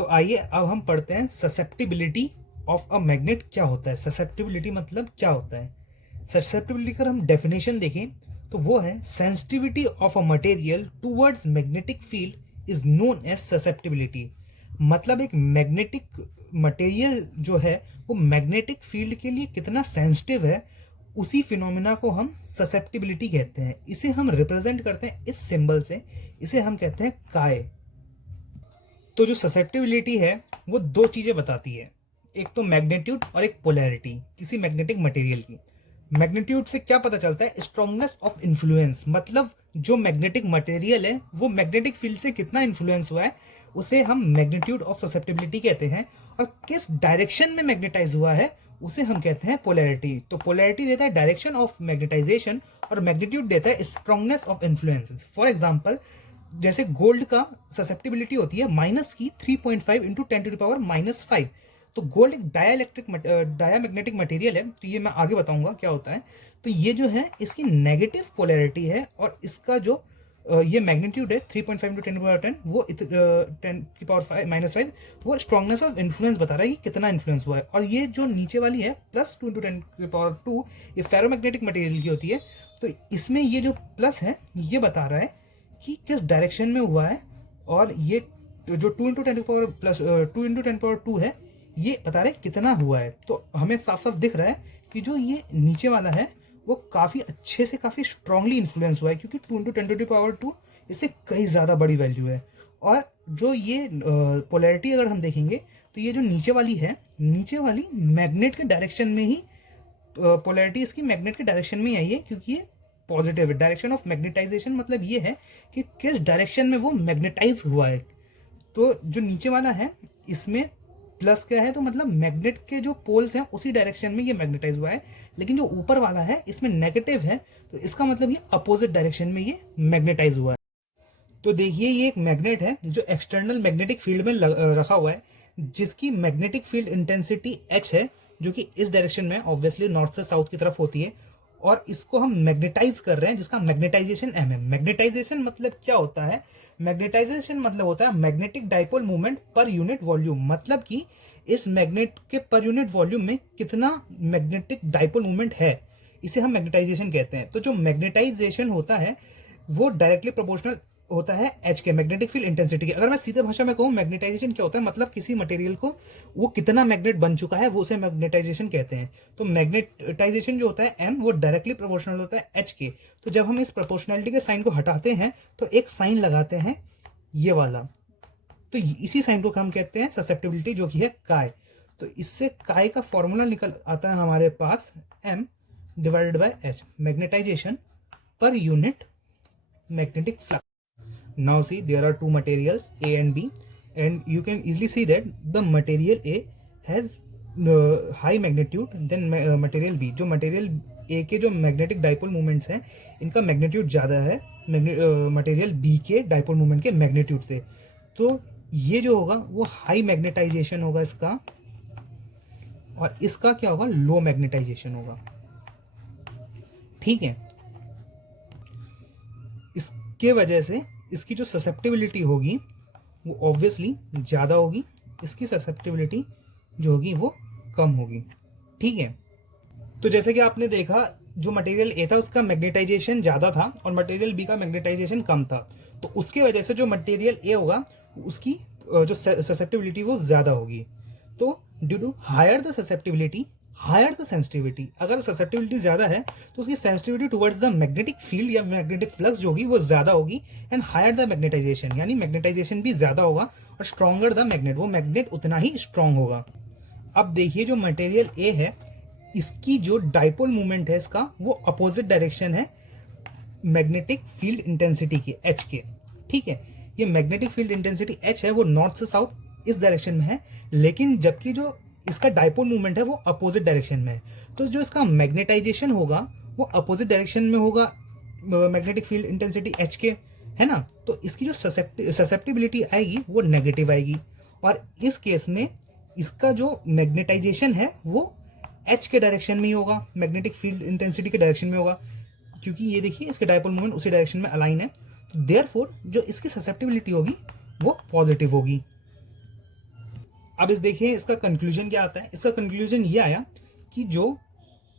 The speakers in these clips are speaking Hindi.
तो आइए अब हम पढ़ते हैं ससेप्टिबिलिटी ऑफ अ मैग्नेट क्या होता है। ससेप्टिबिलिटी मतलब क्या होता है। ससेप्टिबिलिटी का हम डेफिनेशन देखें तो वो है sensitivity of a material towards magnetic field is known as susceptibility. मतलब एक मैग्नेटिक मटेरियल जो है वो मैग्नेटिक फील्ड के लिए कितना सेंसिटिव है, उसी फिनोमेना को हम ससेप्टिबिलिटी कहते हैं। इसे हम रिप्रेजेंट करते हैं इस सिंबल से, इसे हम कहते हैं काय। तो जो ससेप्टिबिलिटी है वो दो चीजें बताती है, एक तो मैग्नीट्यूड और एक पोलैरिटी किसी मैग्नेटिक मटेरियल की। मैग्नीट्यूड से क्या पता चलता है, स्ट्रॉन्गनेस ऑफ इन्फ्लुएंस, मतलब जो मैग्नेटिक मटेरियल है वो मैग्नेटिक फील्ड से कितना इन्फ्लुएंस हुआ है, उसे हम मैग्नीट्यूड ऑफ ससेप्टिबिलिटी कहते हैं। और किस डायरेक्शन में मैग्नेटाइज हुआ है उसे हम कहते हैं पोलैरिटी। तो पोलैरिटी देता है डायरेक्शन ऑफ मैग्नेटाइजेशन और मैग्नीट्यूड देता है strongness of influence. For example, जैसे गोल्ड का ससेप्टिबिलिटी होती है माइनस की 3.5 इंटू 10⁻⁻5। तो गोल्ड एक डायामैग्नेटिक मटेरियल है, तो ये मैं आगे बताऊंगा क्या होता है। तो ये जो है इसकी नेगेटिव पोलैरिटी है और इसका जो ये मैग्नीट्यूड है 3.5 इंटू 10⁻10 वो 10⁻⁻5 वो स्ट्रॉन्गनेस ऑफ इन्फ्लुएंस बता रहा है कि कितना इन्फ्लुएंस हुआ है। और ये जो नीचे वाली है +2 इंटू 10⁻2 ये फेरोमैग्नेटिक मटेरियल की होती है। तो इसमें ये जो प्लस है ये बता रहा है कि किस डायरेक्शन में हुआ है, और ये जो 2 इंटू 10⁻2 है ये बता रहे कितना हुआ है। तो हमें साफ साफ दिख रहा है कि जो ये नीचे वाला है वो काफ़ी अच्छे से काफ़ी स्ट्रांगली इन्फ्लुएंस हुआ है, क्योंकि 2 इंटू 10⁻2 इससे कई ज़्यादा बड़ी वैल्यू है। और जो ये पोलैरिटी अगर हम देखेंगे तो ये जो नीचे वाली है, नीचे वाली मैग्नेट के डायरेक्शन में ही पोलैरिटी इसकी मैग्नेट के डायरेक्शन में ही आई है, क्योंकि ये पॉजिटिव है। डायरेक्शन ऑफ मैग्नेटाइजेशन मतलब ये है कि किस डायरेक्शन में वो मैग्नेटाइज हुआ है। तो जो नीचे वाला है इसमें प्लस क्या है, तो मतलब मैग्नेट के जो पोल्स हैं उसी डायरेक्शन में ये मैग्नेटाइज हुआ है। लेकिन जो ऊपर वाला है इसमें नेगेटिव है, तो इसका मतलब ये अपोजिट डायरेक्शन में ये मैग्नेटाइज हुआ है। तो देखिए ये एक मैग्नेट है जो एक्सटर्नल मैग्नेटिक फील्ड में रखा हुआ है, जिसकी मैग्नेटिक फील्ड इंटेंसिटी H है, जो कि इस डायरेक्शन में ऑब्वियसली नॉर्थ से साउथ की तरफ होती है। और इसको हम मैग्नेटाइज कर रहे हैं, जिसका मैग्नेटाइजेशन M है। मैग्नेटाइजेशन मतलब क्या होता है, मैग्नेटाइजेशन मतलब होता है magnetic dipole movement per unit volume. मतलब कि इस मैग्नेट के पर यूनिट वॉल्यूम में कितना मैग्नेटिक डाइपोल मूवमेंट है, इसे हम मैग्नेटाइजेशन कहते हैं। तो जो मैग्नेटाइजेशन होता है वो डायरेक्टली प्रोपोर्शनल होता है H के मैग्नेटिक फील्ड इंटेंसिटी के। अगर मैं सीधे भाषा में कहूँ मैग्नेटाइजेशन क्या होता है, मतलब किसी मटेरियल को वो कितना मैग्नेट बन चुका है वो उसे मैग्नेटाइजेशन कहते हैं। तो मैग्नेटाइजेशन जो होता है M वो डायरेक्टली प्रोपोर्शनल होता है H के। तो जब हम इस प्रोपोर्शनलिटी के साइन को हटाते हैं तो एक साइन लगाते हैं ये वाला, तो इसी साइन को हम कहते हैं ससेप्टिबिलिटी, जो कि है काय। तो इससे काय का फॉर्मूला निकल आता है हमारे पास M divided by H, magnetisation per unit magnetic flux. Now see there are two materials A and B, and you can easily see that the material A has high magnitude than material B. जो material A के जो magnetic dipole moments हैं इनका magnitude ज़्यादा है material B के dipole moment के magnitude से। तो ये जो होगा वो high magnetization होगा इसका, और इसका क्या होगा, low magnetization होगा। ठीक है, इसके वजह से इसकी जो ससेप्टिबिलिटी होगी वो ऑब्वियसली ज़्यादा होगी, इसकी ससेप्टिबिलिटी जो होगी वो कम होगी। ठीक है, तो जैसे कि आपने देखा जो मटेरियल ए था उसका मैग्नेटाइजेशन ज़्यादा था और मटेरियल बी का मैग्नेटाइजेशन कम था। तो उसके वजह से जो मटेरियल ए होगा उसकी जो ससेप्टिबिलिटी वो ज़्यादा होगी। तो due to higher the susceptibility higher the sensitivity, अगर ससेप्टिबिलिटी ज़्यादा है तो उसकी sensitivity towards the magnetic field या मैग्नेटिक फ्लक्स जो होगी वो ज़्यादा होगी। एंड हायर द मैग्नेटाइजेशन, यानी मैग्नेटाइजेशन भी ज़्यादा होगा, और स्ट्रॉन्गर द मैग्नेट, वो मैग्नेट उतना ही स्ट्रॉन्ग होगा। अब देखिए जो मटेरियल ए है इसकी जो डाइपोल मूवमेंट है इसका वो अपोजिट डायरेक्शन है मैग्नेटिक फील्ड इंटेंसिटी के H के। ठीक है, ये मैग्नेटिक फील्ड इंटेंसिटी H है वो नॉर्थ से साउथ इस डायरेक्शन में है, लेकिन जबकि जो इसका डाइपोल मूवमेंट है वो अपोजिट डायरेक्शन में है। तो जो इसका मैग्नेटाइजेशन होगा वो अपोजिट डायरेक्शन में होगा मैग्नेटिक फील्ड इंटेंसिटी H के, है ना। तो इसकी जो ससेप्टिबिलिटी आएगी वो नेगेटिव आएगी, और इस केस में इसका जो मैग्नेटाइजेशन है वो H के डायरेक्शन में ही होगा, मैग्नेटिक फील्ड इंटेंसिटी के डायरेक्शन में होगा, क्योंकि ये देखिए इसके डाइपोल मूवमेंट उसी डायरेक्शन में अलाइन है। तो देयरफॉर जो इसकी ससेप्टिबिलिटी होगी वो पॉजिटिव होगी। अब इस देखिए इसका कंक्लूजन क्या आता है। इसका कंक्लूजन ये आया कि जो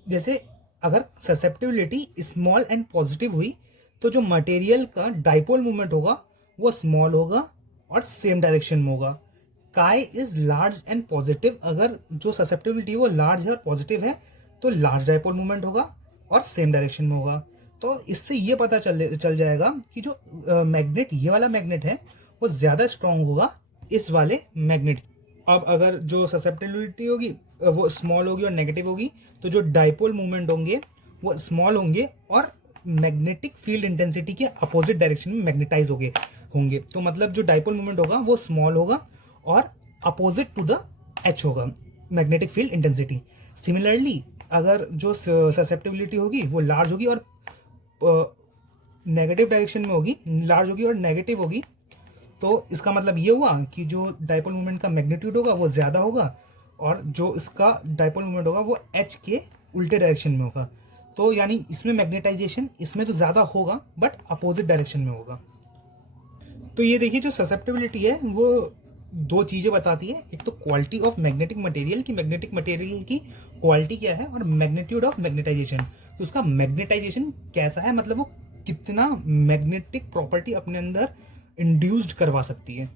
जैसे अगर ससेप्टिबिलिटी स्मॉल एंड पॉजिटिव हुई तो जो मटेरियल का डाइपोल मूवमेंट होगा वो स्मॉल होगा और सेम डायरेक्शन में होगा। काई इज लार्ज एंड पॉजिटिव, अगर जो ससेप्टिबिलिटी वो लार्ज है और पॉजिटिव है तो लार्ज डाइपोल मूवमेंट होगा और सेम डायरेक्शन में होगा। तो इससे ये पता चल जाएगा कि जो मैग्नेट, ये वाला मैग्नेट है वो ज़्यादा स्ट्रांग होगा इस वाले मैग्नेट। अब अगर जो ससेप्टिबिलिटी होगी वो स्मॉल होगी और नेगेटिव होगी तो जो डाइपोल मूवमेंट होंगे वो स्मॉल होंगे और मैग्नेटिक फील्ड इंटेंसिटी के अपोजिट डायरेक्शन में मैग्नेटाइज होंगे। तो मतलब जो डाइपोल मूवमेंट होगा वो स्मॉल होगा और अपोजिट टू द एच होगा मैग्नेटिक फील्ड इंटेंसिटी। सिमिलरली अगर जो ससेप्टिबिलिटी होगी वो लार्ज होगी और नेगेटिव डायरेक्शन में होगी, लार्ज होगी और नेगेटिव होगी, तो इसका मतलब ये हुआ कि जो डाइपोल मूवमेंट का मैग्नीट्यूड होगा वो ज़्यादा होगा और जो इसका डाइपोल मूवमेंट होगा वो एच के उल्टे डायरेक्शन में होगा। तो यानी इसमें मैग्नेटाइजेशन इसमें तो ज़्यादा होगा बट अपोजिट डायरेक्शन में होगा। तो ये देखिए जो ससेप्टिबिलिटी है वो दो चीज़ें बताती है, एक तो क्वालिटी ऑफ मैग्नेटिक मटेरियल की मैग्नेटिक मटेरियल की क्वालिटी क्या है और मैग्नीट्यूड ऑफ मैग्नेटाइजेशन, तो उसका मैग्नेटाइजेशन कैसा है, मतलब वो कितना मैग्नेटिक प्रॉपर्टी अपने अंदर इंड्यूस्ड करवा सकती है।